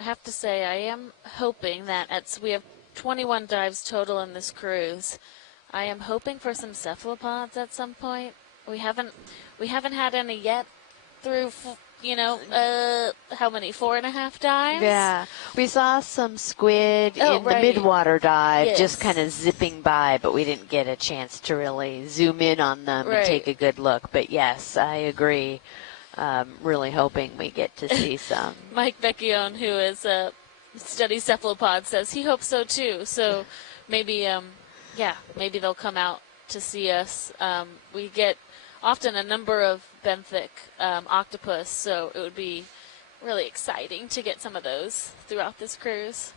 I have to say, I am hoping that we have 21 dives total in this cruise. I am hoping for some cephalopods at some point. We haven't had any yet through, how many? 4.5 dives? Yeah, we saw some squid in the midwater dive, just kind of zipping by, but we didn't get a chance to really zoom in on them and take a good look. But yes, I agree. Really hoping we get to see some. Mike Vecchione, who is studies cephalopods, says he hopes so too. So maybe, maybe they'll come out to see us. We get often a number of benthic octopus, so it would be really exciting to get some of those throughout this cruise.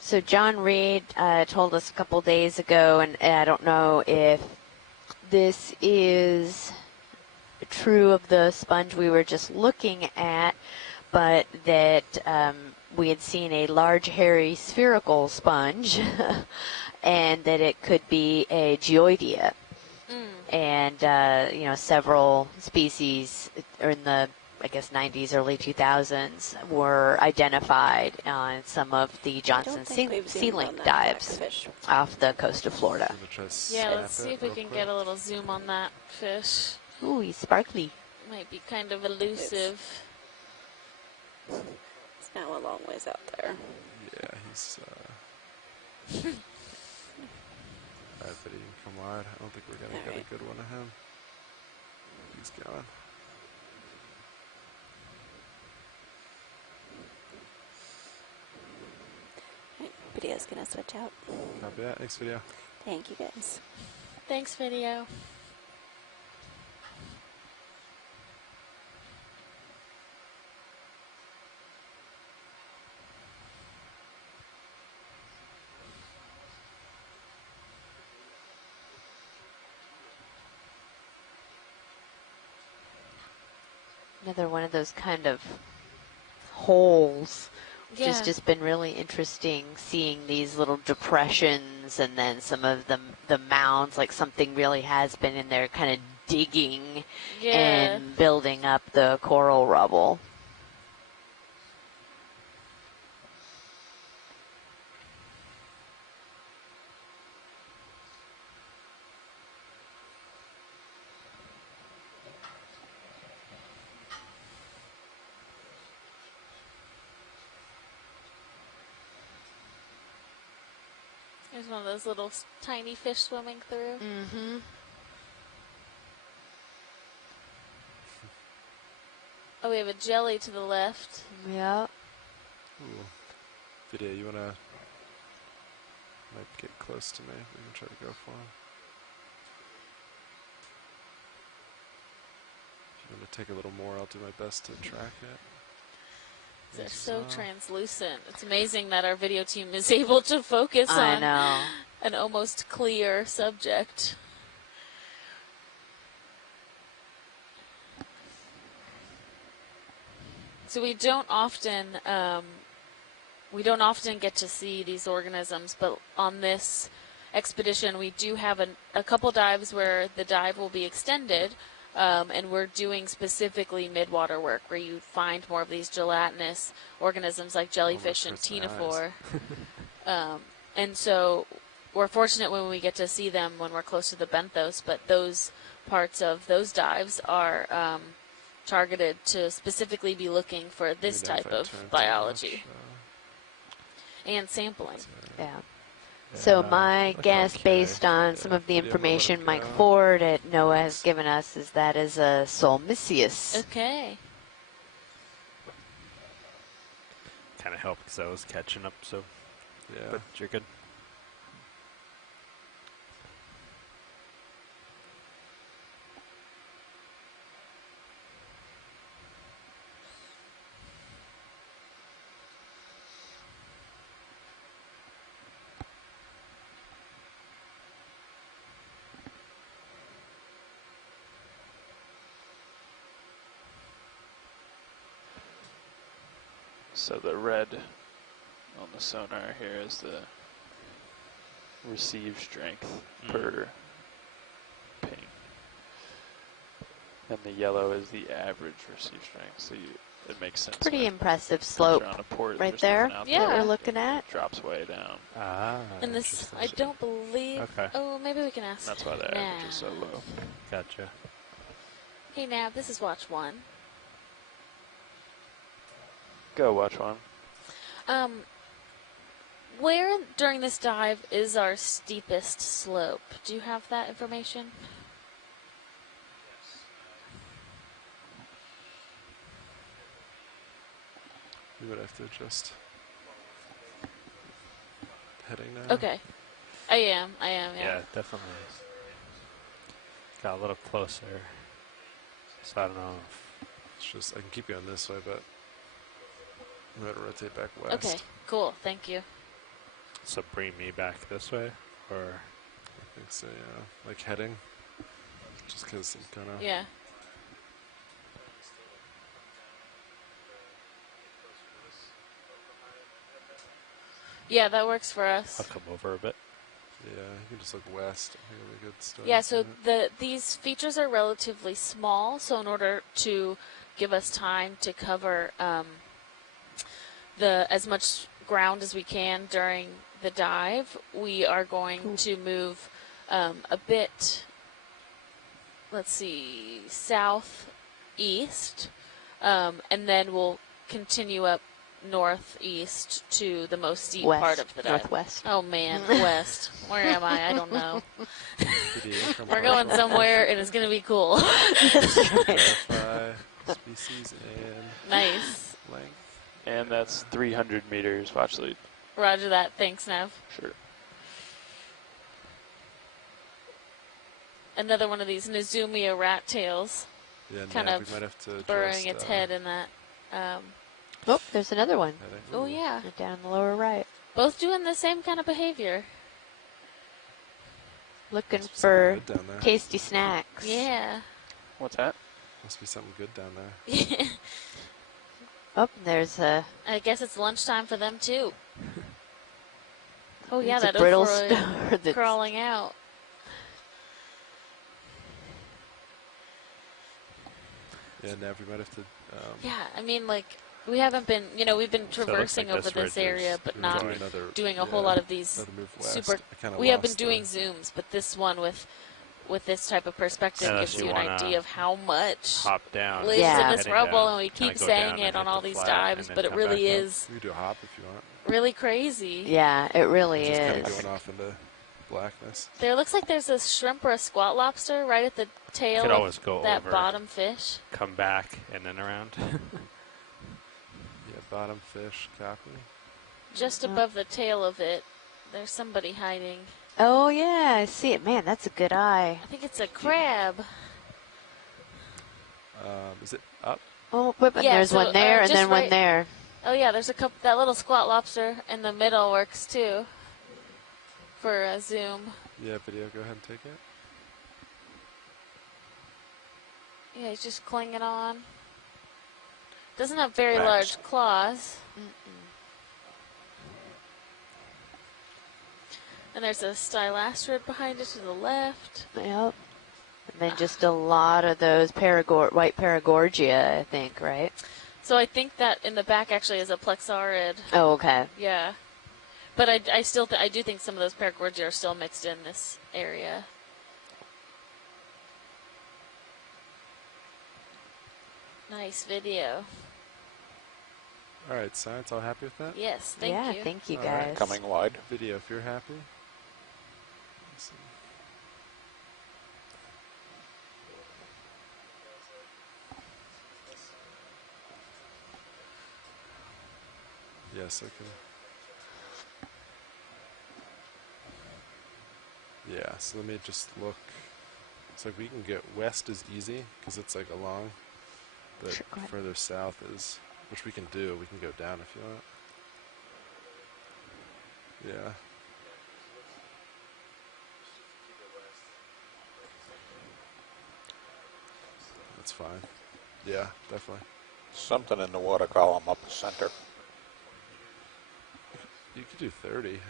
So John Reed told us a couple days ago, and I don't know if this is true of the sponge we were just looking at, but that we had seen a large hairy spherical sponge and that it could be a geoidea. And, several species in the, 90s, early 2000s were identified on some of the Johnson Sea Link dives off the coast of Florida. Yeah, let's see if we can get a little zoom on that fish. Ooh, he's sparkly. Might be kind of elusive. It's now a long ways out there. Yeah, he's but he can come wide. I don't think we're gonna get a good one of him. He's gone. Video's gonna switch out. Copy that. Thanks, video. Thank you, guys. Thanks, video. Another one of those kind of holes. Yeah. It's just been really interesting seeing these little depressions and then some of the mounds, like something really has been in there kind of digging and building up the coral rubble. There's one of those little tiny fish swimming through. Mm-hmm. Oh, we have a jelly to the left. Yeah. Ooh. Video, you wanna might get close to me. We can try to go for him. If you want to take a little more, I'll do my best to track it. They're so translucent. It's amazing that our video team is able to focus on an almost clear subject. So we don't often get to see these organisms, but on this expedition we do have a couple dives where the dive will be extended. And we're doing specifically midwater work where you find more of these gelatinous organisms like jellyfish and ctenophore. And so we're fortunate when we get to see them when we're close to the benthos, but those parts of those dives are targeted to specifically be looking for this type of biology and sampling. Yeah. So my guess, based on some of the information Mike Ford at NOAA has given us, is that is a Solmisius. Okay. Kind of helped because I was catching up, so. Yeah. But you're good. So the red on the sonar here is the receive strength per ping. And the yellow is the average receive strength. So it makes sense. Pretty impressive Once slope you're on a port, right there's there nothing out Yeah. that we're looking at. It drops way down. Ah, And this, I interesting. don't believe. Okay. Oh, maybe we can ask. That's why the average is so Nav. low. Gotcha. Hey Nav, this is watch 1. Go watch one. Where during this dive is our steepest slope? Do you have that information? We would have to adjust heading now. Okay. I am, yeah. Yeah, definitely. Got a little closer. So I don't know. It's just, I can keep going this way, but I'm going to rotate back west. Okay, cool, thank you. So bring me back this way, or I think so, yeah. Like heading. Just because I'm kind of... Yeah. Yeah, that works for us. I'll come over a bit. Yeah, you can just look west. I think it'll be a good start. Yeah, so these features are relatively small, so in order to give us time to cover as much ground as we can during the dive, we are going to move a bit, let's see, southeast, and then we'll continue up northeast to the most steep West, part of the dive. northwest. Oh man, west. Where am I? I don't know. Video We're going somewhere and it's going to be cool. Verify species and Nice. length. And that's 300 meters. Watch lead. Roger that. Thanks, Nev. Sure. Another one of these Nezumia rat tails Yeah, kind Nav, of we might have to burrowing adjust, its head in that. Oh, there's another one. heading. Oh, Ooh. yeah. Down the lower right. Both doing the same kind of behavior. Looking Must be for something good down there. tasty snacks. Yeah. What's that? Must be something good down there. Oh, there's a, I guess it's lunchtime for them, too. Oh, yeah, it's a that brittle Ophroid star that's crawling out. Yeah, Nav, we might have to... Yeah, I mean, like, we haven't been, we've been So it looks traversing like over this this ridge area, is but we're not doing another, doing a whole yeah, lot of these another move west. super. I kinda We have been lost doing the- zooms, but this one with this type of perspective Unless gives you you an wanna idea of how much Hop down. lives Yeah. in this heading rubble, down, and we kinda keep go saying down it and on hit all the these flat dives, and then but it come really back up. is We can do a hop if you want. really crazy. Yeah, it really Just kind is. of going off into blackness. There looks like there's a shrimp or a squat lobster right at the tail Could of always go that over, bottom fish. come back, and then around. Yeah, bottom fish, copy. Just above the tail of it, there's somebody hiding. Oh, yeah, I see it. Man, that's a good eye. I think it's a crab. Is it up? Oh, but Yeah, there's so, one there and just then one right- there. Oh yeah, there's a couple. That little squat lobster in the middle works too. For a zoom. Yeah, video, go ahead and take it. Yeah, he's just clinging on. Doesn't have very Max. large claws. And there's a stylastrid behind it to the left. Yep. And then just a lot of those white paragorgia, I think, right? So I think that in the back actually is a plexaurid. Oh, okay. Yeah. But I still I do think some of those paragorgia are still mixed in this area. Nice video. All right, science, all happy with that? Yes, thank yeah, you. thank you All right, guys. Coming wide. Video, if you're happy. Let's see. Yes, I can. Yeah, so let me just look. It's like we can get west is easy because it's like along, but Sure, go ahead. further south is, which we can do. We can go down if you want. Yeah. That's fine. Yeah, definitely. Something in the water column up the center. You could do 30.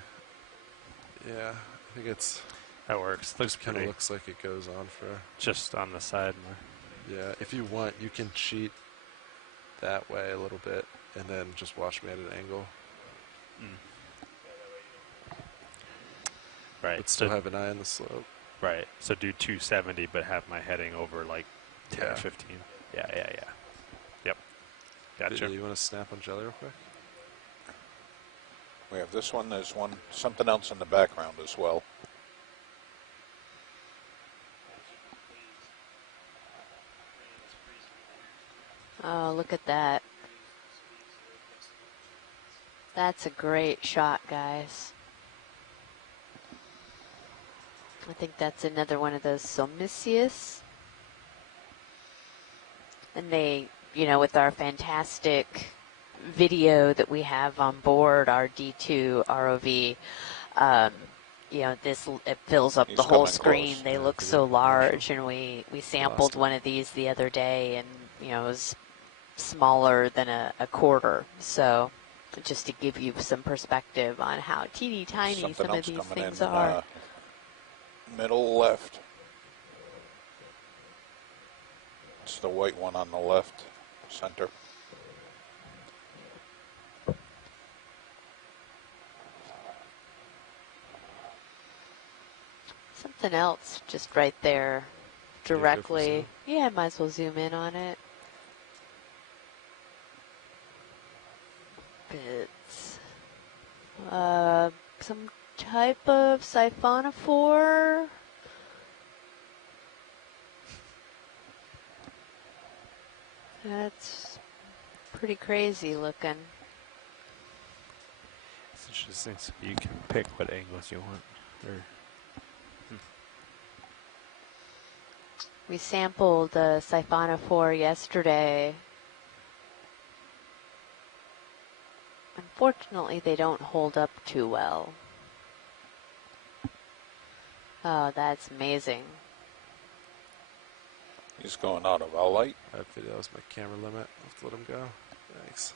Yeah, I think it's That works. Looks kind of pretty. looks like it goes on for. Just on the side more. Yeah, if you want, you can cheat that way a little bit, and then just watch me at an angle. Right. But still have an eye on the slope. Right. So do 270, but have my heading over like 10 or 15. Yeah. Yep. Gotcha. You want to snap on jelly real quick? We have this one. There's something else in the background as well. Oh, look at that. That's a great shot, guys. I think that's another one of those Somisius. And they, you know, with our fantastic video that we have on board our D2 ROV, you know, it fills up He's the whole coming screen. close. They Yeah, look good so info. large, and we sampled it. one of these the other day, and, you know, it was smaller than a quarter. So just to give you some perspective on how teeny tiny Something some of else these coming things in, are. Middle left. It's the white one on the left, center. Something else just right there Do you go for directly. zoom? Yeah, might as well zoom in on it. It's some type of siphonophore. That's pretty crazy looking. It's interesting. So you can pick what angles you want. Or We sampled the siphonophore yesterday. Unfortunately, they don't hold up too well. Oh, that's amazing. He's going out of our light. That video is my camera limit. I'll have to let him go. Thanks.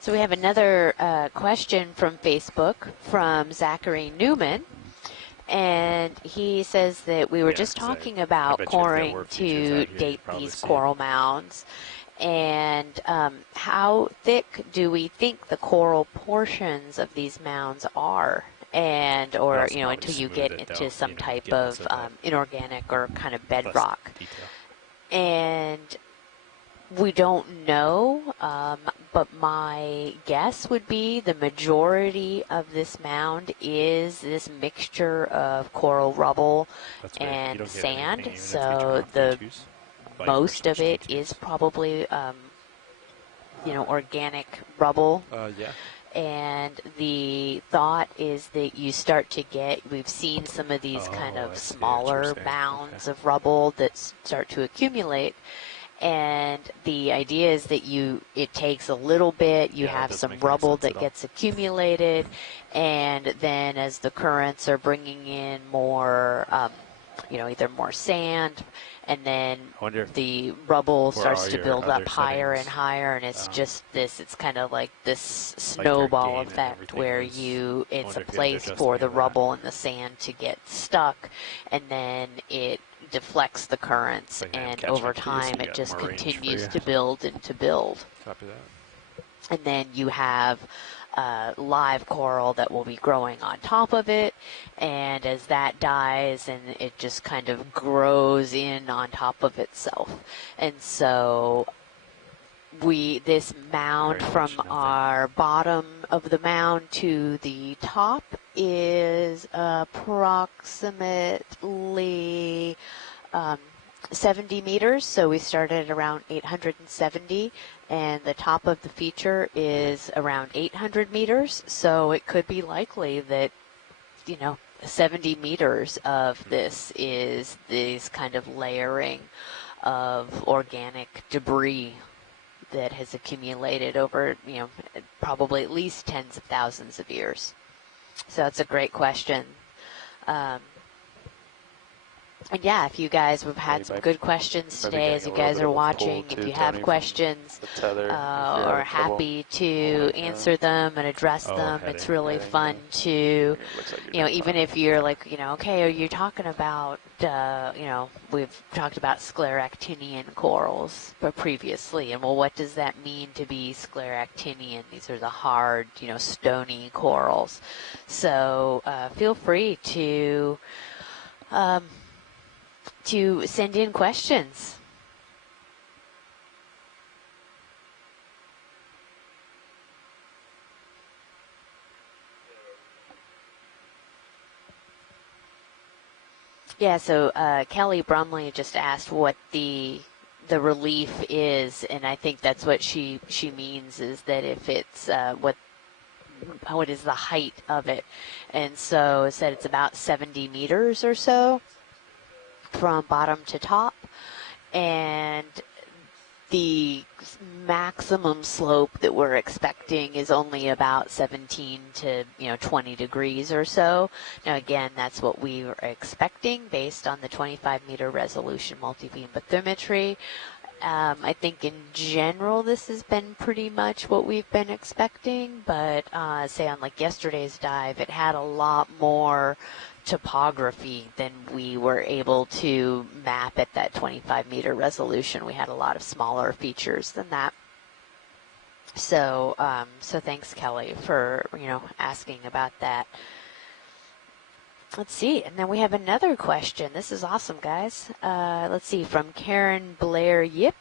So we have another question from Facebook from Zachary Newman. And he says that we were Yeah, just 'cause I talking about bet you if there coring were features to out here, you'd date probably these see it. coral mounds. And how thick do we think the coral portions of these mounds are? And, or, also you know, probably until you smooth get it, into though, some you know, type get less of that inorganic or kind of less bedrock. detail. And we don't know, but my guess would be the majority of this mound is this mixture of coral rubble That's weird. You and don't get sand. anything even if you So turn off the D2s? Like, or most of switch it D2s? is probably, you know, organic rubble. Yeah. And the thought is that you start to get, we've seen some of these kind Oh, of I see what smaller you're saying. mounds Okay. of rubble that start to accumulate. And the idea is that it takes a little bit, you Yeah, that have doesn't some make any rubble sense that at all. gets accumulated, and then as the currents are bringing in more, you know, either more sand, and then I wonder if the rubble for starts all to your build up other higher and settings, higher, and it's just this, it's kind of like this like your snowball gain and effect everything where was- it's a wonder if you had to place adjust for any the of that. rubble and the sand to get stuck, and then it deflects the currents, Like, man, and catching over a piece, time you it got just more range for continues you. to build and to build. Copy that. And then you have live coral that will be growing on top of it, and as that dies, and it just kind of grows in on top of itself. And so this mound Very from much nothing. our bottom of the mound to the top is approximately 70 meters. So we started at around 870, and the top of the feature is around 800 meters. So it could be likely that, you know, 70 meters of this is this kind of layering of organic debris that has accumulated over, probably at least tens of thousands of years. So that's a great question. And yeah, if you guys have had some good questions today as you guys are watching, if you have questions or are happy to answer them and address them, it's really fun to, even if you're like, okay, are you talking about, we've talked about scleractinian corals previously, and well, what does that mean to be scleractinian? These are the hard, stony corals. So feel free to send in questions. Yeah, so Kelly Brumley just asked what the relief is, and I think that's what she means, is that if it's what is the height of it. And so it said it's about 70 meters or so from bottom to top, and the maximum slope that we're expecting is only about 17 to 20 degrees or so. Now again, that's what we were expecting based on the 25-meter resolution multi-beam bathymetry. I think in general this has been pretty much what we've been expecting, but say on like yesterday's dive, it had a lot more topography than we were able to map at that 25-meter resolution. We had a lot of smaller features than that. So so thanks, Kelly, for asking about that. Let's see, and then we have another question. This is awesome, guys. Let's see, from Karen Blair Yip.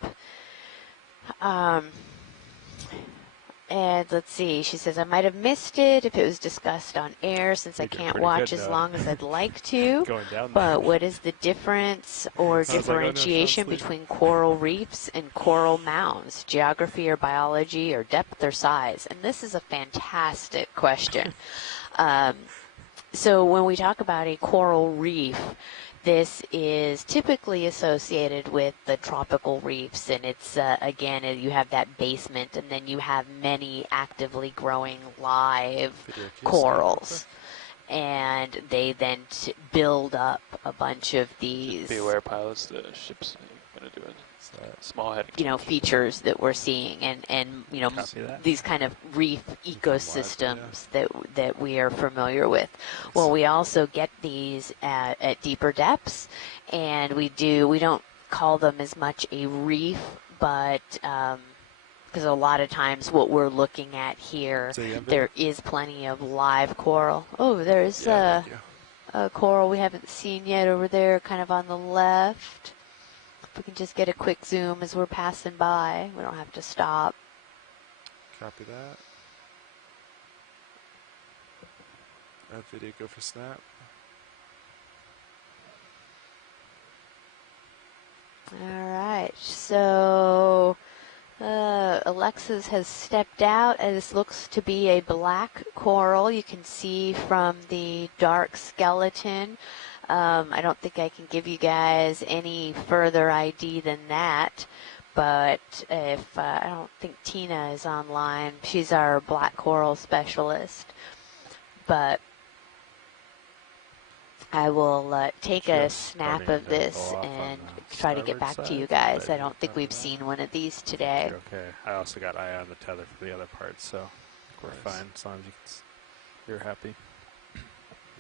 And let's see, she says, I might have missed it if it was discussed on air since I can't watch as long as I'd like to. But what is the difference or differentiation between coral reefs and coral mounds? Geography or biology or depth or size? And this is a fantastic question. So when we talk about a coral reef, this is typically associated with the tropical reefs, and it's, again, you have that basement, and then you have many actively growing live corals. And they then build up a bunch of these. Beware, pilots, the ship's going to do it. Small head. Features that we're seeing, and these kind of reef ecosystems that we are familiar with. Well, we also get these at deeper depths, and we don't call them as much a reef, but because a lot of times what we're looking at here, there is plenty of live coral. Oh, there's a coral we haven't seen yet over there, kind of on the left. If we can just get a quick zoom as we're passing by. We don't have to stop. Copy that. Add video, go for snap. All right, so Alexis has stepped out, and this looks to be a black coral. You can see from the dark skeleton. I don't think I can give you guys any further ID than that, but if I don't think Tina is online. She's our black coral specialist, but I will take a snap of this and try to get back to you guys. I don't think we've seen one of these today. Okay. I also got eye on the tether for the other parts, so we're fine as long as you're happy.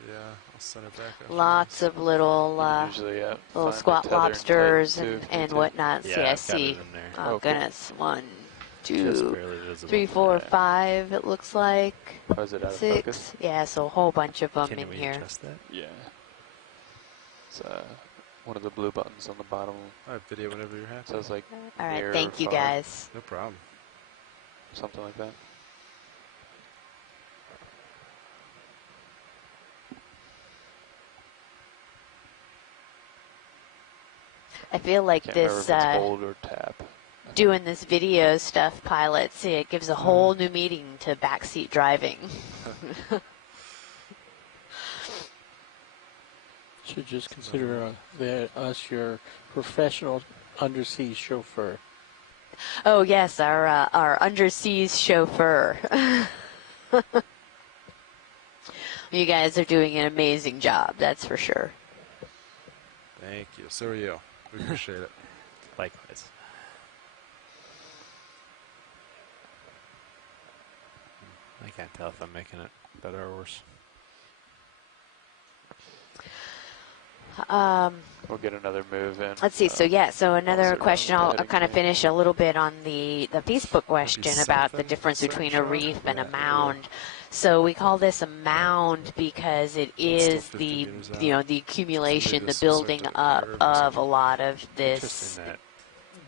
Yeah, I'll send it back. Lots of little little squat lobsters and whatnot. Yeah, I see. Oh, goodness. Cool. 1, 2, 3, 4, 5, it looks like. Oh, is it out of 6. focus? Yeah, so a whole bunch of them Can in we here. adjust that? Yeah. It's one of the blue buttons on the bottom. I have video whenever you're happy. Says like All right, near thank you far, guys. No problem. something like that. I feel like Can't remember this if it's hold or tap. doing this video stuff, pilots, it gives a whole new meaning to backseat driving. Should just consider us your professional undersea chauffeur. Oh yes, our underseas chauffeur. You guys are doing an amazing job, that's for sure. Thank you. So are you. We appreciate it. Likewise. I can't tell if I'm making it better or worse. We'll get another move in. Let's see. So another also question. down I'll the heading kind of change. finish a little bit on the Facebook question about the something difference between a central? reef and a Yeah. mound. So we call this a mound because it Still is 50 the meters out. the accumulation, the this will start building to up curve or of a something. lot of this Interesting that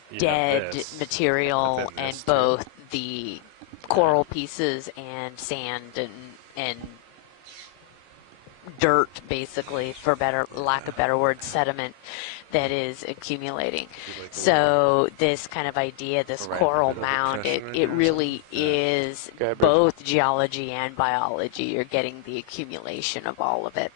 you have dead this, material but then and this too. both the coral pieces and sand and dirt, basically, for lack of better word, sediment that is accumulating. Like So this kind of idea, this Right, coral a bit of mound, depression right it here or really something? Yeah. is Okay, Bridget. both geology and biology. You're getting the accumulation of all of it.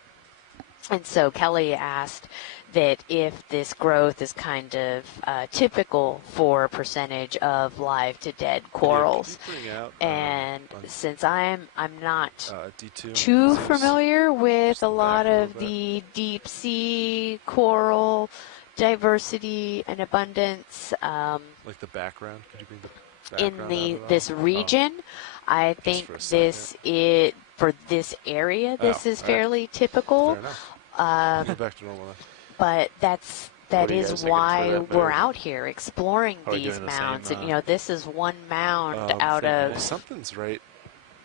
And so Kelly asked that if this growth is kind of typical for a percentage of live to dead corals. Can you bring out, And on, since I'm not D2 too Zeus? familiar with Just a back lot a little of bit. the deep sea coral diversity and abundance Like the background? Could you bring the in background out at all? this region, I think for a second. this is for this area. This Oh, is all right. fairly typical. Fair enough. Go Um, back to normal then. but that do you is guys think for why that we're move? out here exploring Are we these doing the same, mounds. And this is one mound Um, out same of thing? Something's right.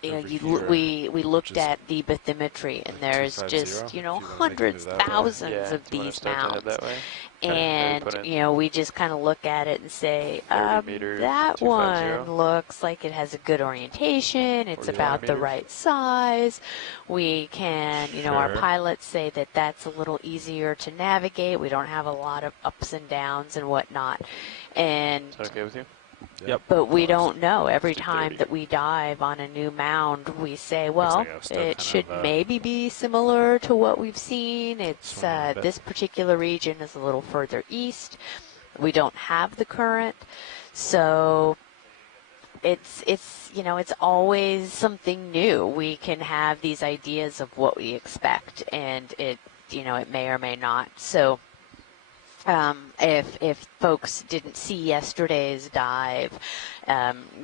you over know, here, we looked which is at the bathymetry, and like there's 250, just if you wanna make it hundreds, move that way. thousands Yeah, of do you want these to start to head mounds. that way? And Maybe put in we just kind of look at it and say, 30 meter that 250. one looks like it has a good orientation. It's 45 about the meters. right size. We can, our Sure. pilots say that that's a little easier to navigate. We don't have a lot of ups and downs and whatnot. And Is that okay with you? Yep. but we Well, don't know. Every let's do time 30. that we dive on a new mound, we say, well, like I was still it kind should of, maybe be similar to what we've seen. It's swimming a bit. this particular region is a little further east. We don't have the current, so it's always something new. We can have these ideas of what we expect, and it may or may not. So. If folks didn't see yesterday's dive,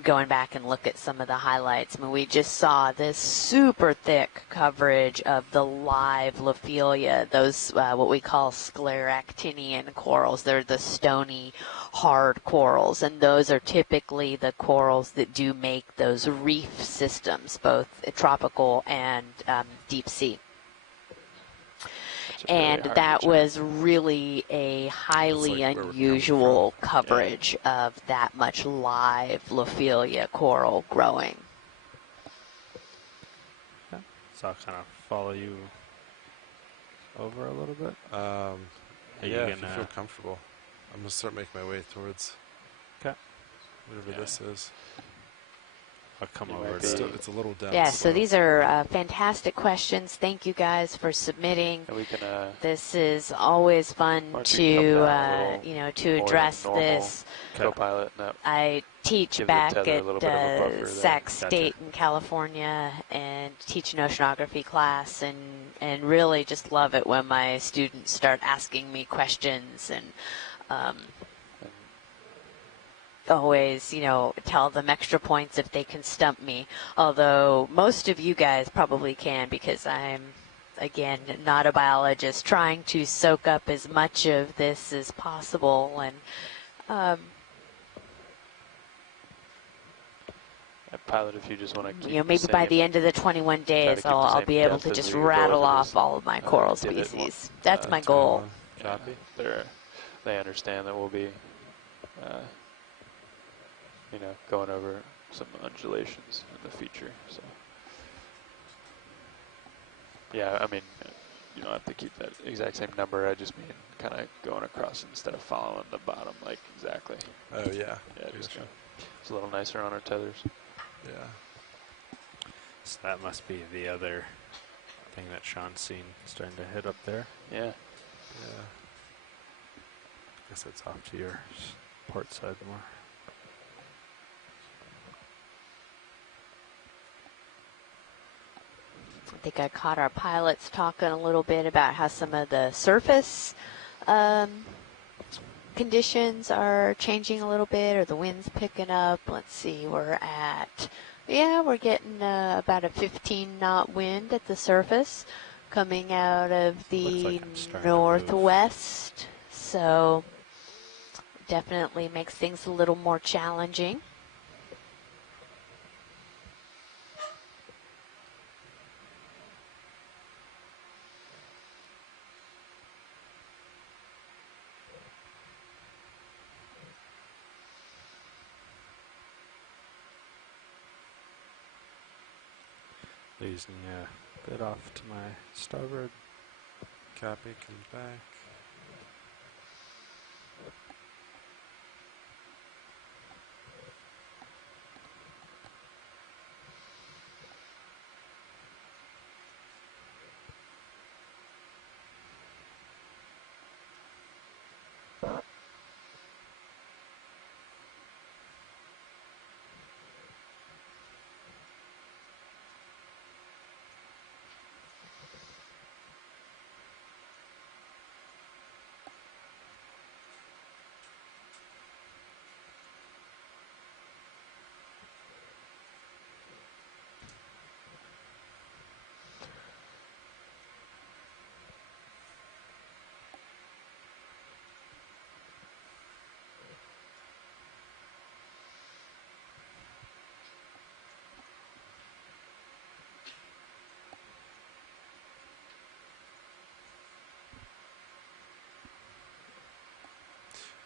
going back and look at some of the highlights, I mean, we just saw this super thick coverage of the live Lophelia, those what we call scleractinian corals. They're the stony, hard corals, and those are typically the corals that do make those reef systems, both tropical and deep sea. It's really And hard that to was really a highly That's like where we're coming unusual from. coverage of that much live Lophelia coral growing. So I'll kind of follow you over a little bit. Are you yeah, if you gonna- feel comfortable. I'm going to start making my way towards 'Kay. whatever this is. I'll come You over might to be- It's a little down. Yeah, so slope. these are fantastic questions. Thank you guys for submitting. And we can This is always fun Why don't you to come down a little to more than address normal this. co-pilot. And that I teach Give the back tether a at little bit of a buffer there. Sac Gotcha. State in California and teach an oceanography class, and really just love it when my students start asking me questions and always, tell them extra points if they can stump me. Although most of you guys probably can, because I'm, again, not a biologist, trying to soak up as much of this as possible. And pilot, if you just want to keep maybe by the end of the 21 days, keep the I'll same be able depth to as just we go rattle over off this, all of my coral divot species. That's my Turn goal. on. Copy. They understand that we'll be, going over some undulations in the future. So, yeah, I mean, you don't have to keep that exact same number. I just mean kind of going across instead of following the bottom, like exactly. Oh, yeah. Yeah, just Gotcha. it's a little nicer on our tethers. Yeah. So that must be the other thing that Sean's seen starting to hit up there. Yeah. Yeah. Guess it's off to your port side more. I think I caught our pilots talking a little bit about how some of the surface conditions are changing a little bit, or the wind's picking up. Let's see, we're getting about a 15-knot wind at the surface coming out of the Looks like I'm starting to move. northwest. So definitely makes things a little more challenging. Losing a bit off to my starboard. Copy, comes back.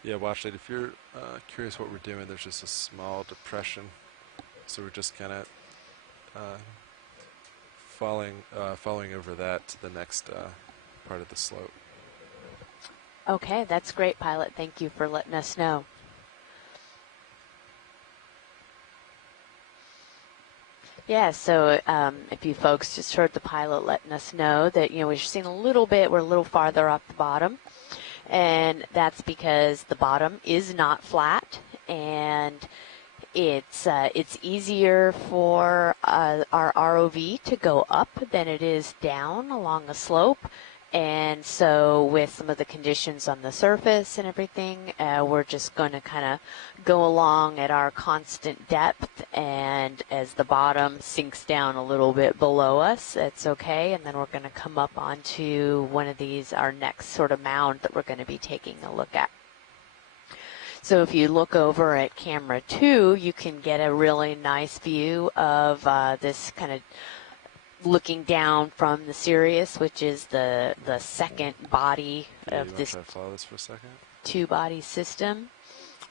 Yeah, watch it. If you're curious what we're doing, there's just a small depression. So we're just kind of falling over that to the next part of the slope. Okay, that's great, pilot. Thank you for letting us know. Yeah, so if you folks just heard the pilot letting us know that, we're seeing a little bit, we're a little farther off the bottom. And that's because the bottom is not flat, and it's easier for our ROV to go up than it is down along a slope. And so with some of the conditions on the surface and everything, we're just going to kind of go along at our constant depth, and as the bottom sinks down a little bit below us, it's okay. And then we're going to come up onto one of these, our next sort of mound that we're going to be taking a look at. So if you look over at camera 2, you can get a really nice view of this kind of looking down from the Sirius, which is the second body of this Try to follow this for a second. two-body system.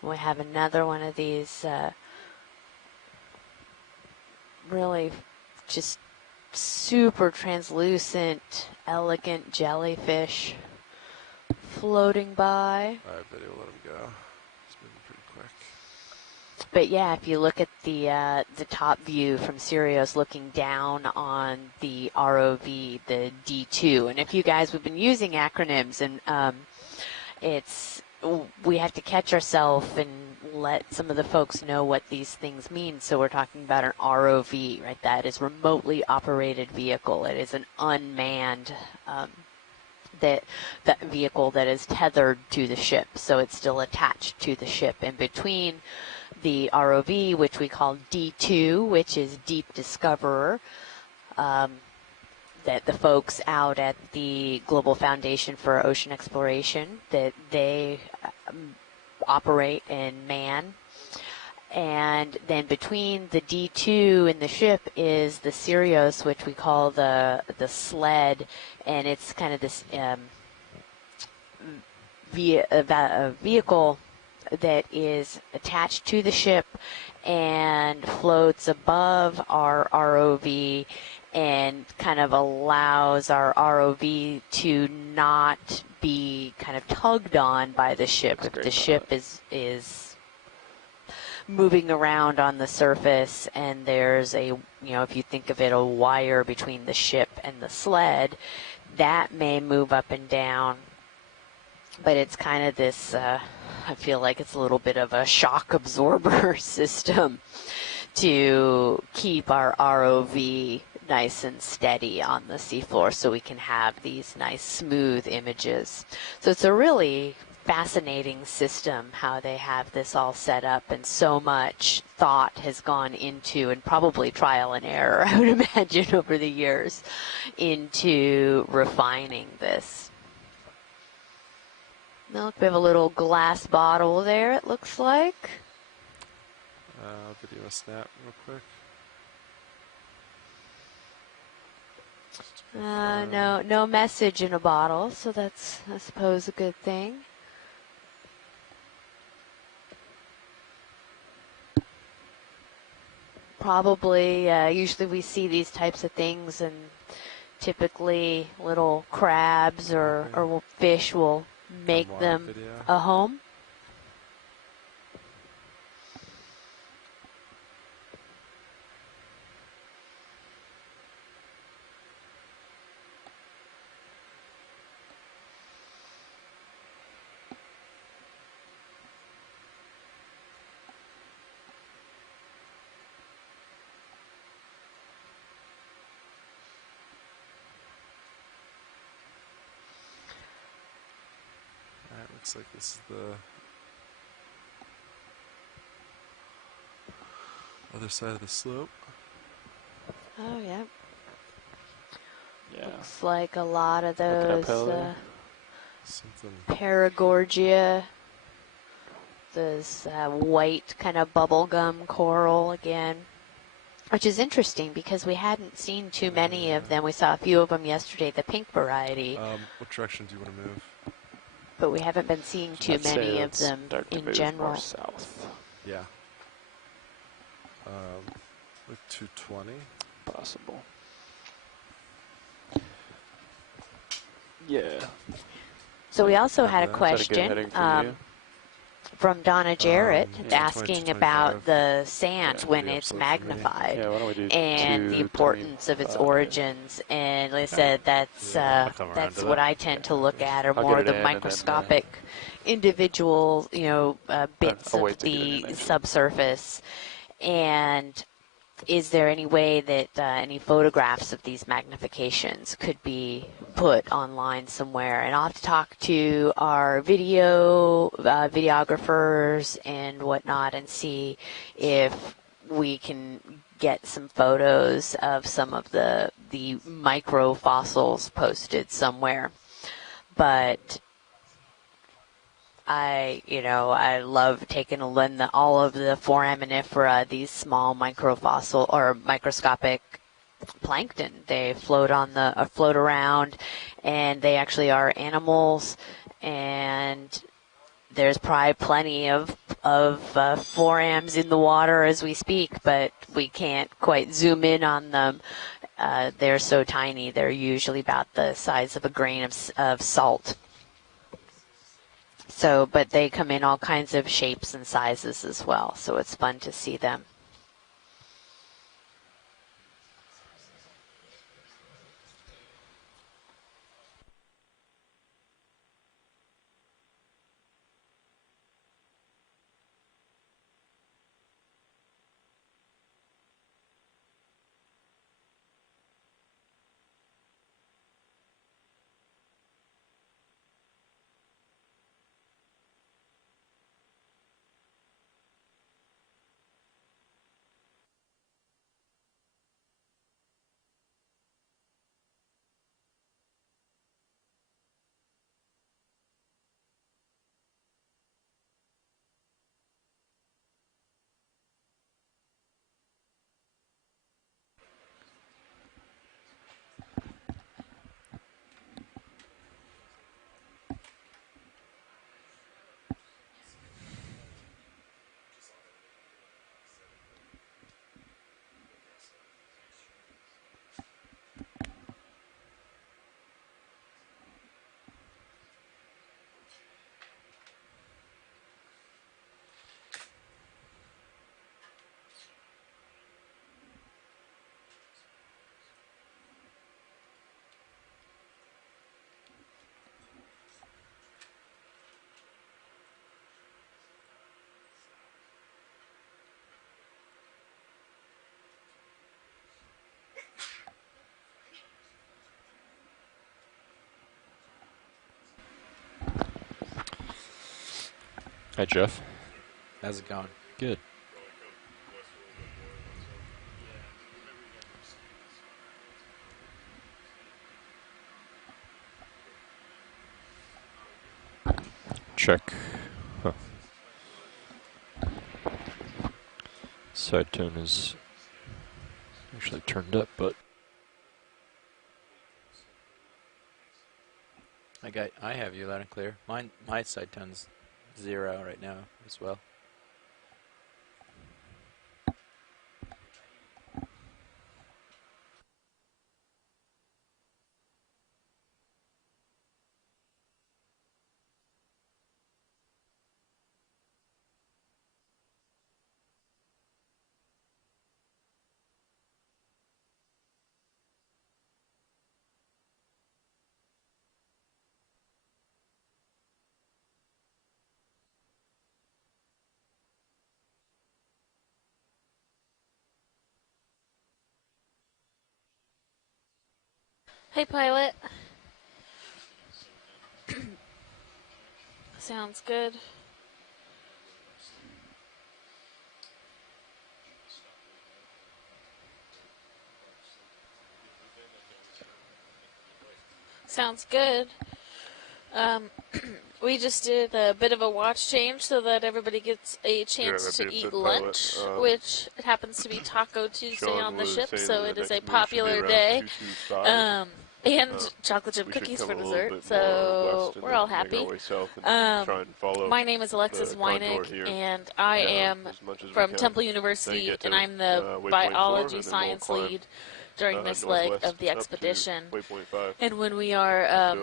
We have another one of these really just super translucent, elegant jellyfish floating by. All right, video, let him go. It's moving pretty quick. But yeah, if you look at the top view from Sirius looking down on the ROV, the D2, and if you guys, we've been using acronyms, and we have to catch ourselves and let some of the folks know what these things mean. So we're talking about an ROV, right? That is remotely operated vehicle. It is an unmanned that vehicle that is tethered to the ship, so it's still attached to the ship. In between the ROV, which we call D2, which is Deep Discoverer, that the folks out at the Global Foundation for Ocean Exploration, that they operate and man. And then between the D2 and the ship is the Sirius, which we call the sled, and it's kind of this vehicle that is attached to the ship and floats above our ROV and kind of allows our ROV to not be kind of tugged on by the ship. That's if the ship is moving around on the surface and there's if you think of it, a wire between the ship and the sled, that may move up and down. But it's kind of this, I feel like it's a little bit of a shock absorber system to keep our ROV nice and steady on the seafloor so we can have these nice smooth images. So it's a really fascinating system how they have this all set up, and so much thought has gone into, and probably trial and error, I would imagine, over the years into refining this. Now look, we have a little glass bottle there, it looks like. Video a snap real quick. No message in a bottle, so that's, I suppose, a good thing. Probably, usually we see these types of things, and typically little crabs or fish will make them video. a home. Alright, looks like this is the other side of the slope. Oh, yeah. Yeah. Looks like a lot of Looking those uphill there. Something. Paragorgia, this white kind of bubblegum coral again, which is interesting because we hadn't seen too many of them. We saw a few of them yesterday, the pink variety, What direction do you want to move? but we haven't been seeing too I'd say many of let's them start to in move general. more south, Yeah. With 220. possible. Yeah. So we also Not had a bad. Is that a good question heading for you? from Donna Jarrett yeah, asking 20 to about 25. the sand Yeah, when pretty it's upslope for me. magnified. Yeah, why don't we do And the importance of its 225? origins, and like I said, that's I'll come around that's to what that. I tend to look at, are I'll more get it the in and then, microscopic, individual, bits I'll of wait to get it the in, actually. subsurface. And is there any way that any photographs of these magnifications could be put online somewhere? And I'll have to talk to our videographers and whatnot and see if we can get some photos of some of the micro fossils posted somewhere. But I love taking a look at all of the foraminifera, these small microfossil or microscopic plankton. They float around, and they actually are animals. And there's probably plenty of forams in the water as we speak, but we can't quite zoom in on them. They're so tiny. They're usually about the size of a grain of salt. So, but they come in all kinds of shapes and sizes as well, so it's fun to see them. Hi, Jeff. How's it going? Good. Check. Huh. Side tone is actually turned up, but I have you loud and clear. My side tone's 0 right now as well. Hey, pilot. Sounds good. Sounds good. We just did a bit of a watch change so that everybody gets a chance to eat lunch, which it happens to be Taco Tuesday on the ship, so it is a popular day. And chocolate chip cookies for dessert, so we're all happy. My name is Alexis Weinig, and I am from Temple University, and I'm the biology science lead during this leg of the expedition. And when we are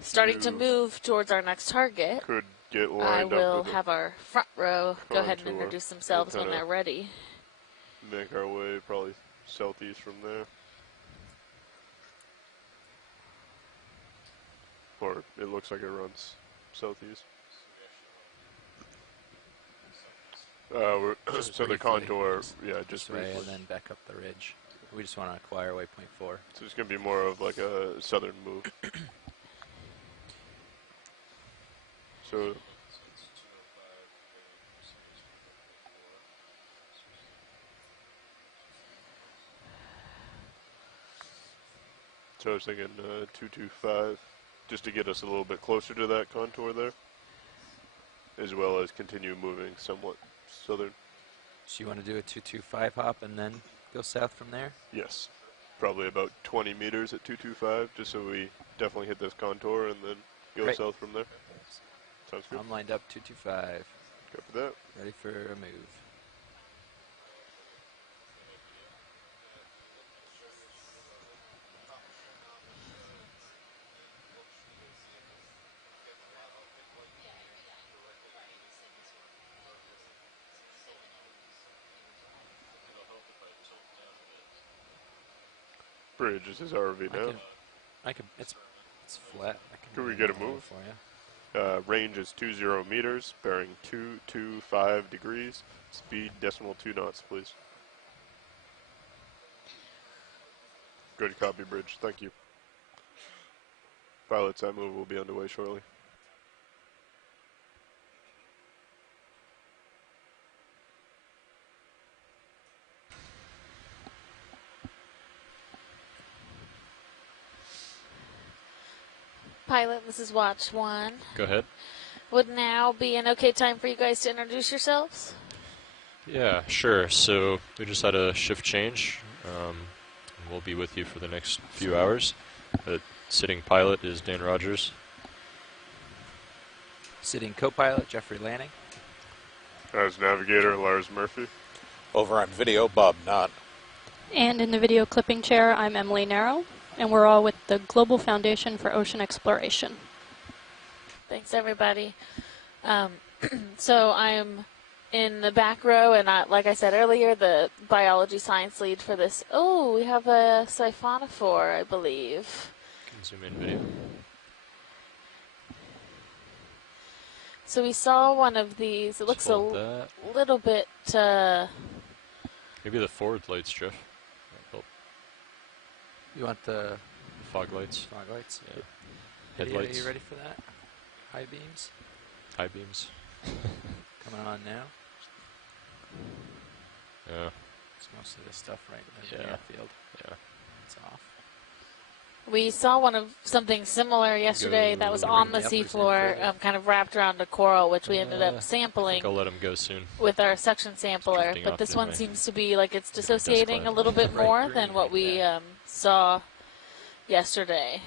starting to move towards our next target, I will have our front row go ahead and introduce themselves when they're ready. Make our way probably southeast from there. Or it looks like it runs southeast. So the contour, yeah, just briefly. And then back up the ridge. We just want to acquire waypoint 4. So it's going to be more of like a southern move. So I was thinking 225, just to get us a little bit closer to that contour there, as well as continue moving somewhat southern. So you want to do a 225 hop and then go south from there? Yes. Probably about 20 meters at 225, just so we definitely hit this contour and then go south from there. Sounds good. I'm lined up 225. Go for that. Ready for a move. Bridge is his ROV now. It's flat. Can we get a move? For you. Range is 20 meters, bearing 225 degrees. Speed decimal 2 knots, please. Good copy, Bridge. Thank you. Pilot side move will be underway shortly. Pilot, this is Watch 1. Go ahead. Would now be an okay time for you guys to introduce yourselves? Yeah, sure. So we just had a shift change. We'll be with you for the next few hours. The sitting pilot is Dan Rogers. Sitting co-pilot, Jeffrey Lanning. As navigator, Lars Murphy. Over on video, Bob Knott. And in the video clipping chair, I'm Emily Narrow, and we're all with the Global Foundation for Ocean Exploration. Thanks, everybody. So I'm in the back row, and like I said earlier, the biology science lead for this. Oh, we have a siphonophore, I believe. Can zoom in video. So we saw one of these. It looks a little bit... Maybe the forward lights, Jeff. Oh. You want the fog lights? Fog lights? Yeah. Headlights. Are you ready for that? High beams? High beams. Coming on now. Yeah. It's mostly the stuff right in the Yeah. field. Yeah. It's off. We saw something similar yesterday that was on the seafloor, kind of wrapped around a coral, which we ended up I sampling think I'll let him go soon. with our suction sampler. drifting But off this into one my seems to be like it's dust dissociating a cloud. little bit Bright more green than what like we that. saw yesterday.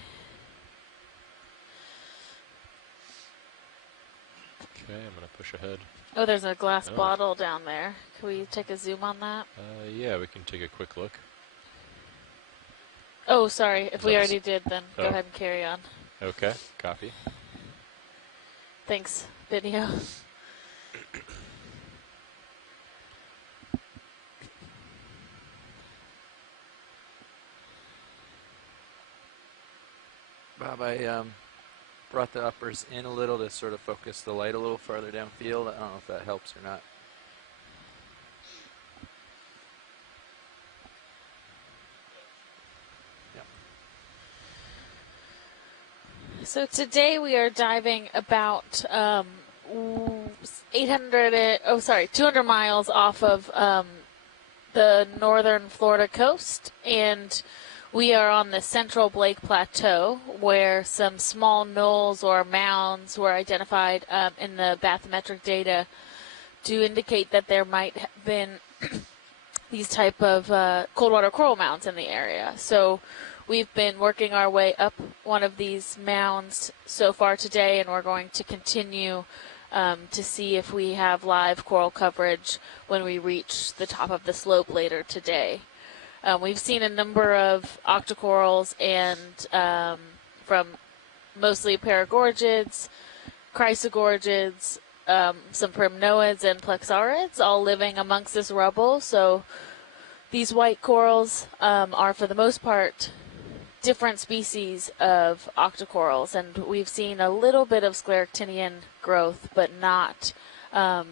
Okay, I'm going to push ahead. Oh, there's a glass Oh. bottle down there. Can we take a zoom on that? Yeah, we can take a quick look. Oh, sorry. If we That's- already did, then go oh. ahead and carry on. Okay, copy. Thanks, video. Bob, I brought the uppers in a little to sort of focus the light a little farther downfield. I don't know if that helps or not. So today we are diving about 200 miles off of the northern Florida coast, and we are on the Central Black Plateau, where some small knolls or mounds were identified in the bathymetric data to indicate that there might have been these type of cold water coral mounds in the area. So we've been working our way up one of these mounds so far today, and we're going to continue to see if we have live coral coverage when we reach the top of the slope later today. We've seen a number of octocorals and from mostly paragorgids, chrysogorgids, some primnoids and plexaurids all living amongst this rubble. So these white corals are for the most part different species of octocorals, and we've seen a little bit of scleractinian growth, but not a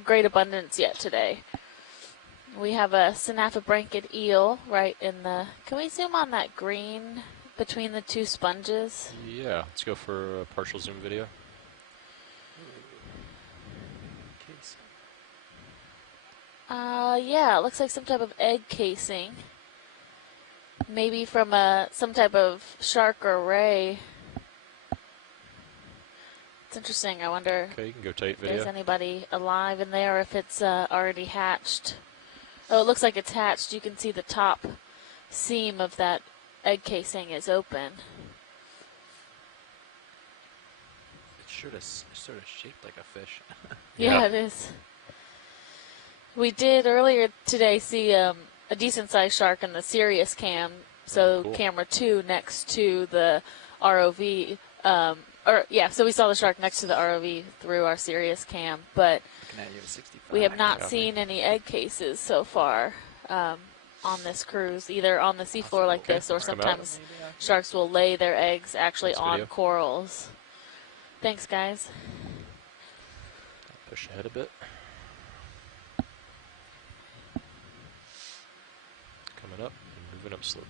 great abundance yet today. We have a synaphobranchid eel right in the... Can we zoom on that green between the two sponges? Yeah, let's go for a partial zoom video. Yeah, it looks like some type of egg casing. Maybe from some type of shark or ray. It's interesting. I wonder Okay, you can go tight if there's video. anybody alive in there, or if it's already hatched. Oh, it looks like it's hatched. You can see the top seam of that egg casing is open. It's sort of shaped like a fish. Yeah, it is. We did earlier today see a decent-sized shark in the Sirius cam, so cool. camera 2 next to the ROV. So we saw the shark next to the ROV through our Sirius cam, but Looking at you at 65. we have not Copy. seen any egg cases so far on this cruise, either on the seafloor like Okay, this, or let's come out. sometimes sharks will lay their eggs actually Next on video. corals. Thanks, guys. Push ahead a bit. Coming up and moving up slope.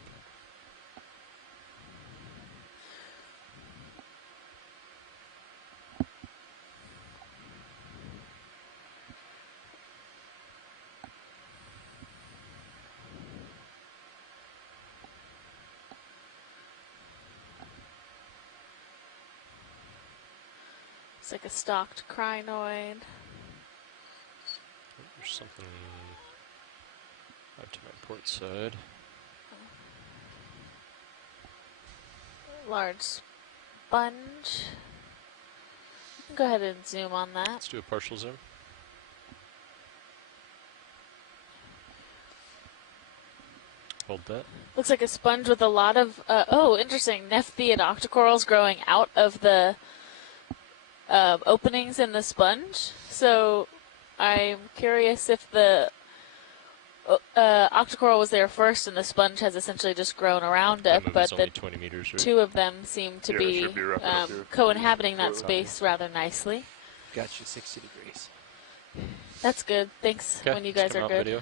It's like a stalked crinoid. There's something out to my port side. Large sponge. Go ahead and zoom on that. Let's do a partial zoom. Hold that. Looks like a sponge with a lot of, interesting, nephtheid octocorals growing out of the openings in the sponge. So I'm curious if the octocoral was there first and the sponge has essentially just grown around That it, move but is the only 20 meters, right? two of them seem to Yeah, it be should be wrapping up here. co-inhabiting that Copy. space rather nicely. Got you 60 degrees. That's good. Thanks Okay, when you let's guys come are out good. video.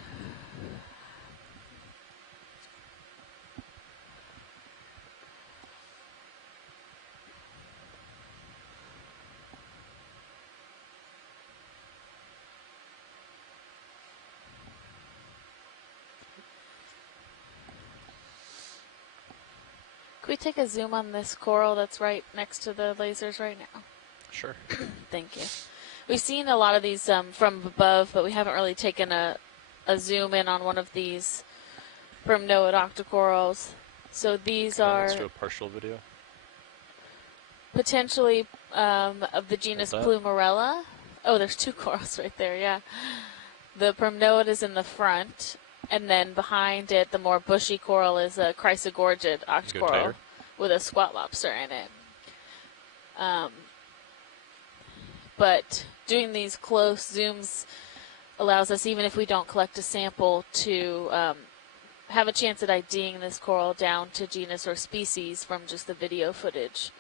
Can we take a zoom on this coral that's right next to the lasers right now? Sure. Thank you. We've seen a lot of these from above, but we haven't really taken a zoom in on one of these primnoid octocorals. So these Okay, are let's do a partial video. potentially of the genus Like that? Plumarella. Oh, there's two corals right there, yeah. The primnoid is in the front, and then behind it, the more bushy coral is a chrysogorgid octocoral tighter. with a squat lobster in it. But doing these close zooms allows us, even if we don't collect a sample, to have a chance at IDing this coral down to genus or species from just the video footage.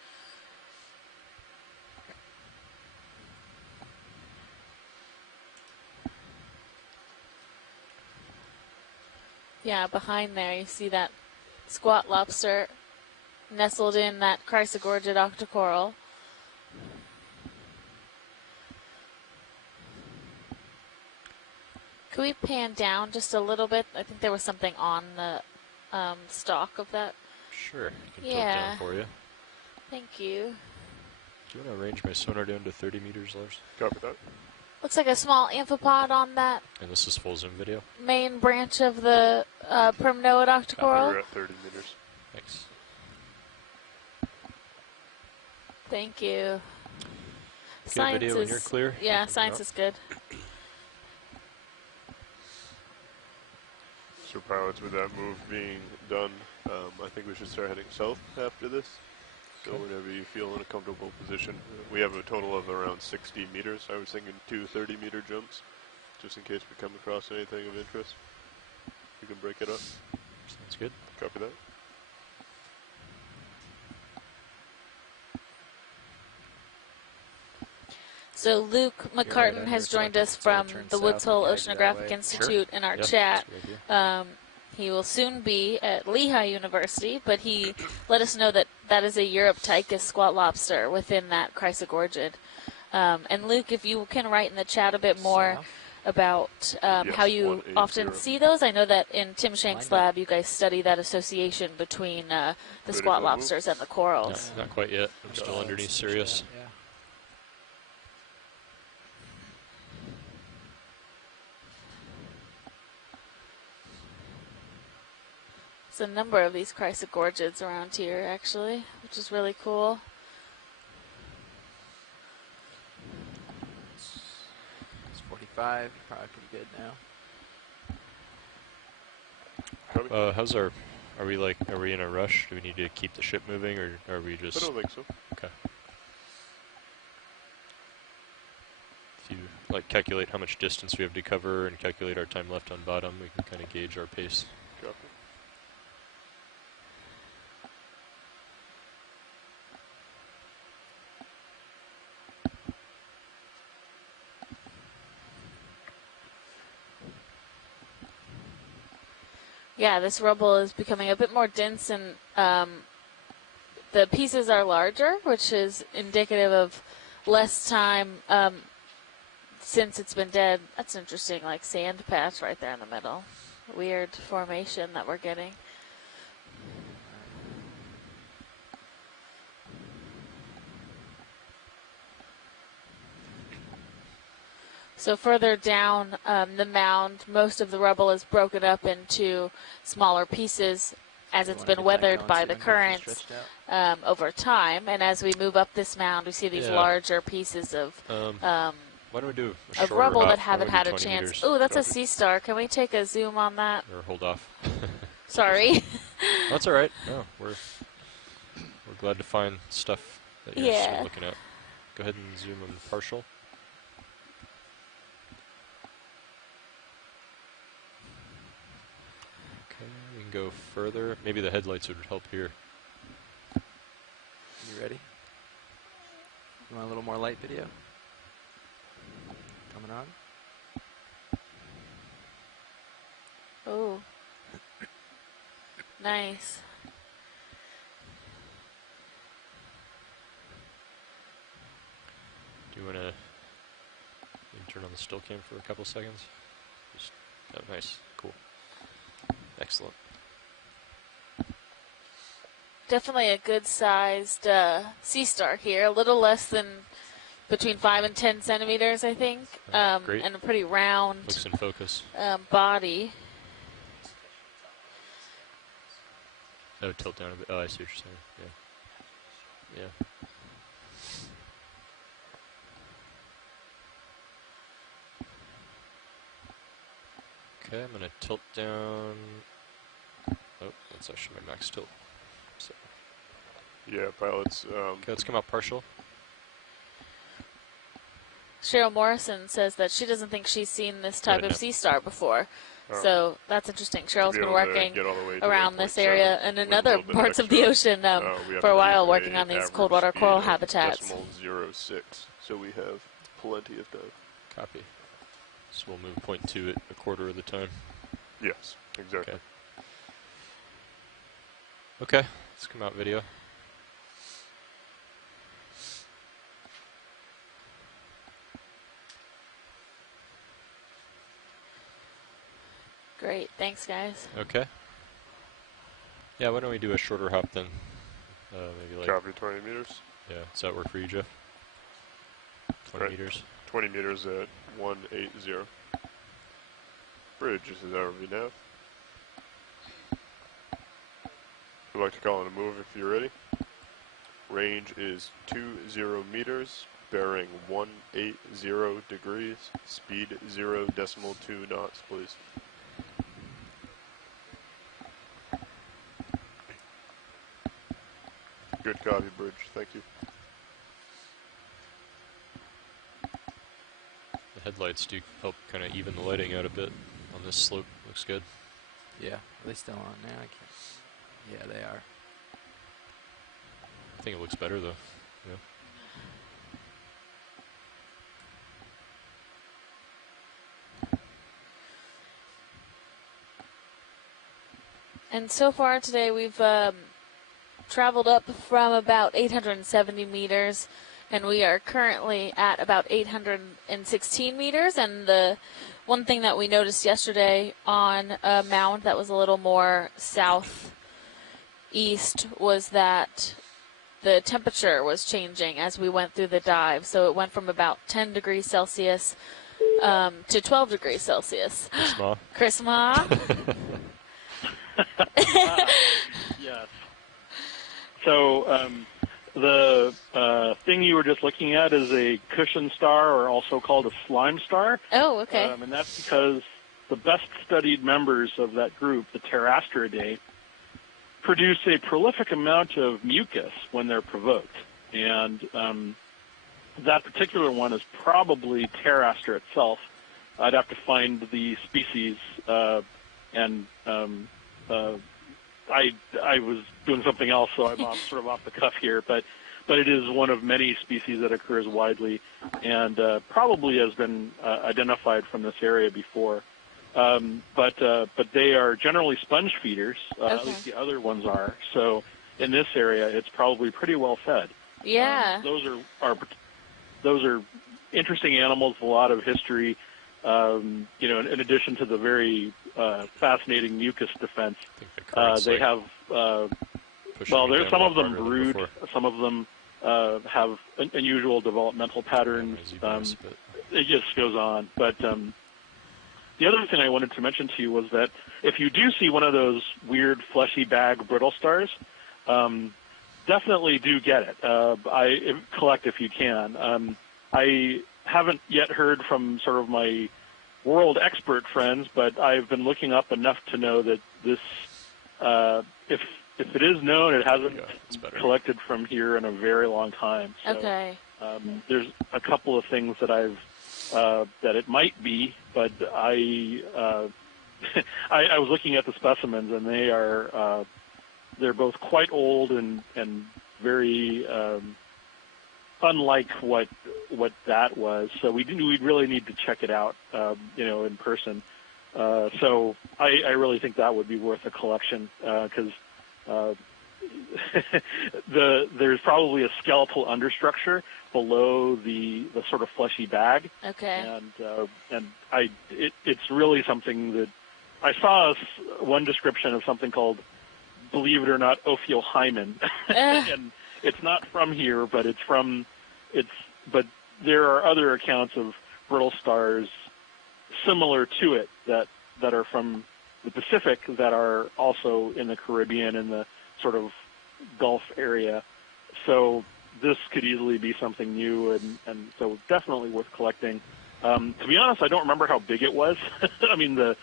Yeah, behind there you see that squat lobster nestled in that chrysogorgid octocoral. Can we pan down just a little bit? I think there was something on the stalk of that. Sure. I can tilt Yeah. down for you. Thank you. Do you want to arrange my sonar down to 30 meters, Lars? Copy that. Looks like a small amphipod on that And this is full zoom video. main branch of the primnoid We're octocoral. at 30 meters. Thanks. Thank you. Get a video when you're clear. Yeah, Open it science up. is good. So pilots, with that move being done, I think we should start heading south after this. So whenever you feel in a comfortable position. We have a total of around 60 meters. I was thinking 2 30-meter jumps, just in case we come across anything of interest. We can break it up. Sounds good. Copy that. So Luke right McCartan under, has so I joined can us sort of from turn the south Woods and Hole guide you that Oceanographic way. Institute in our Yep, chat. that's a good idea. He will soon be at Lehigh University, but he let us know that that is a Europtychus squat lobster within that chrysogorgid. And Luke, if you can write in the chat a bit more South. about Yes, how you 180. often see those. I know that in Tim Shank's Lined up. lab, you guys study that association between the Ready squat for the move? lobsters and the No, corals. not quite yet. I'm still underneath Sirius. Yeah. There's a number of these chrysogorgids around here, actually, which is really cool. It's 45. Probably pretty good now. Copy. How's our? Are we in a rush? Do we need to keep the ship moving, or are we I just? don't think so. Okay. If you calculate how much distance we have to cover and calculate our time left on bottom, we can kind of gauge our pace. Copy. Yeah, this rubble is becoming a bit more dense, and the pieces are larger, which is indicative of less time since it's been dead. That's interesting, like sand patch right there in the middle. Weird formation that we're getting. So further down the mound, most of the rubble is broken up into smaller pieces as You it's wanna been get that weathered going by so the you can get them currents stretched out? over time. And as we move up this mound, we see these Yeah. larger pieces of Why don't we do a of shorter rubble hop? that Why haven't don't we had do a 20 chance. meters? Ooh, that's a Copy. sea star. Can we take a zoom on that? Or hold off. Sorry. That's all right. No, we're glad to find stuff that you're Yeah. still looking at. Go ahead and zoom on partial. Okay, we can go further. Maybe the headlights would help here. You ready? You want a little more light video? Coming on? Ooh. Nice. Do you want to turn on the still cam for a couple seconds? Just, oh, nice. Cool. Excellent. definitely a good-sized sea star here, a little less than between 5 and 10 centimeters, I think, Great. and a pretty round Looks in focus. body. Oh, tilt down a bit. Oh, I see what you're saying. Yeah. Yeah. Okay, I'm gonna tilt down. Oh, that's actually my max tilt. So. Yeah, pilots. Okay, let's come out partial. Cheryl Morrison says that she doesn't think she's seen this type of sea star before. Oh. So that's interesting. Cheryl's be been able to working get all the way to around this 1.7 area and in with a other little bit parts of the extra. ocean We have for a to while, keep working a on these average cold water speed coral of habitats. .06, so we have plenty of time. Copy. So we'll move 0.2 at a quarter of the time. Yes, exactly. Okay, let's come out video. Great, thanks guys. Okay. Yeah, why don't we do a shorter hop then? Maybe like... Copy, 20 meters. Yeah, does that work for you, Jeff? 20 meters. 20 meters at 180. Bridge, this is ROV nav. I'd like to call in a move if you're ready. Range is 20 meters, bearing 180 degrees, speed 0.2 knots, please. Good copy, Bridge. Thank you. The headlights do help kind of even the lighting out a bit on this slope. Looks good. Yeah, are they still on now? I can't. Yeah, they are. I think it looks better though. Yeah. And so far today we've traveled up from about 870 meters, and we are currently at about 816 meters. And the one thing that we noticed yesterday on a mound that was a little more southeast was that the temperature was changing as we went through the dive. So it went from about 10 degrees Celsius to 12 degrees Celsius. Chris Ma. Chris Ma. Yes. So the thing you were just looking at is a cushion star, or also called a slime star. Oh, okay. And that's because the best studied members of that group, the Pterastiridae, produce a prolific amount of mucus when they're provoked. And that particular one is probably Pteraster itself. I'd have to find the species, and I was doing something else, so I'm sort of off the cuff here, but it is one of many species that occurs widely, and probably has been identified from this area before. But they are generally sponge feeders. At least the other ones are. So in this area, it's probably pretty well fed. Yeah. Those are interesting animals with a lot of history. In addition to the very fascinating mucus defense, they have. There's some of them brood. Some of them have unusual developmental patterns. It just goes on. But the other thing I wanted to mention to you was that if you do see one of those weird fleshy bag brittle stars, definitely do get it. Collect if you can. I haven't yet heard from sort of my world expert friends, but I've been looking up enough to know that this, if it is known, it hasn't collected from here in a very long time. So, okay. There's a couple of things that that it might be, but I was looking at the specimens, and they're both quite old and very unlike what that was. So we'd really need to check it out, in person. So I really think that would be worth a collection, because there's probably a skeletal understructure below the sort of fleshy bag. Okay. And it's really something that I saw one description of something called believe it or not, Ophiohymen. And it's not from here, but but there are other accounts of brittle stars similar to it that are from the Pacific that are also in the Caribbean and the sort of Gulf area. So this could easily be something new, and so definitely worth collecting. To be honest, I don't remember how big it was. I mean, the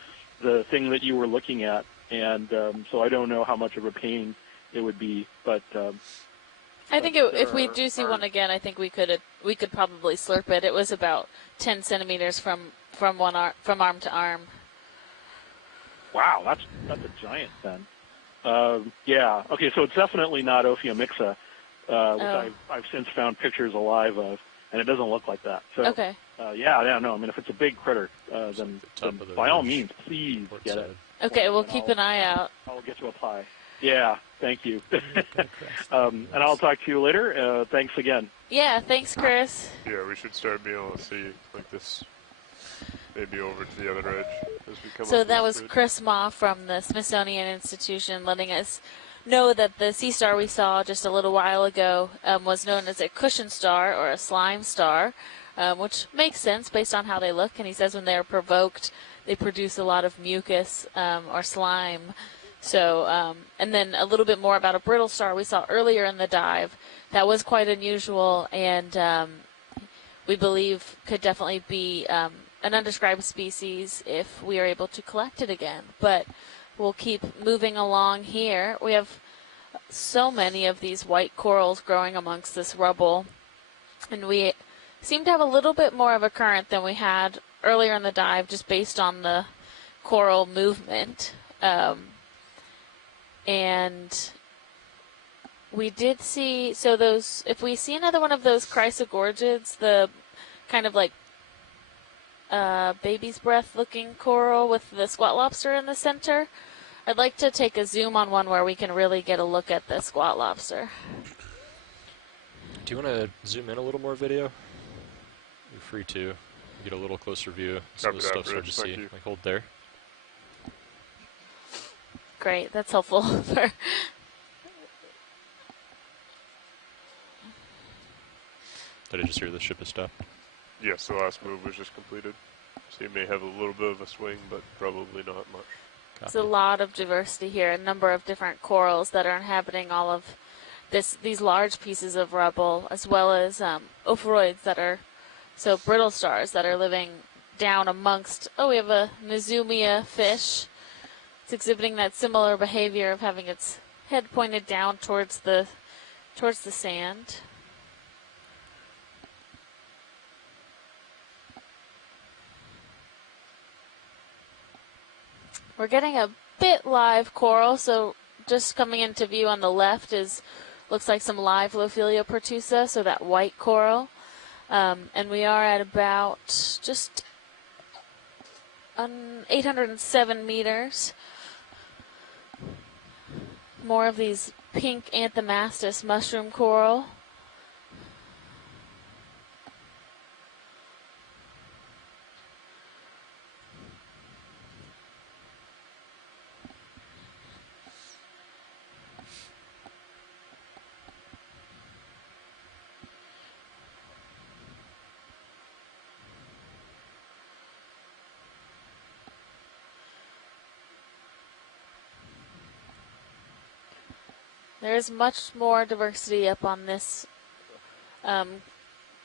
thing that you were looking at, and so I don't know how much of a pain it would be. But I think if we do see one again, I think we could probably slurp it. It was about 10 centimeters from arm to arm. Wow, that's a giant then. Yeah. Okay, so it's definitely not Ophiomyxa, which I've since found pictures alive of, and it doesn't look like that. So, okay. Yeah, no. I mean, if it's a big critter, then by all means, please get it. Okay, we'll keep an eye out. I'll get you a pie. Yeah, thank you. And I'll talk to you later. Thanks again. Yeah, thanks, Chris. Yeah, we should start being able to see like this, maybe over to the other edge as we come. So up that this was bridge. Chris Ma from the Smithsonian Institution letting us know that the sea star we saw just a little while ago was known as a cushion star or a slime star, which makes sense based on how they look. And he says when they are provoked, they produce a lot of mucus or slime. So, and then a little bit more about a brittle star we saw earlier in the dive. That was quite unusual, and we believe could definitely be an undescribed species if we are able to collect it again. But we'll keep moving along here. We have so many of these white corals growing amongst this rubble, and we seem to have a little bit more of a current than we had earlier in the dive just based on the coral movement. And we did see, so those, if we see another one of those chrysogorgids, the kind of like baby's breath looking coral with the squat lobster in the center, I'd like to take a zoom on one where we can really get a look at the squat lobster. Do you want to zoom in a little more, video? You're free to get a little closer view. Some of the stuff's hard to see. Like hold there. Great, that's helpful. Did I just hear the ship has stopped? Yes, the last move was just completed. So you may have a little bit of a swing, but probably not much. There's a lot of diversity here, a number of different corals that are inhabiting all of these large pieces of rubble, as well as ophiroids that are, so brittle stars that are living down amongst, we have a Nizumia fish. It's exhibiting that similar behavior of having its head pointed down towards the sand. We're getting a bit live coral, so just coming into view on the left looks like some live Lophelia pertusa, so that white coral. And we are at about just 807 meters. More of these pink Anthomastus mushroom coral. There's much more diversity up on this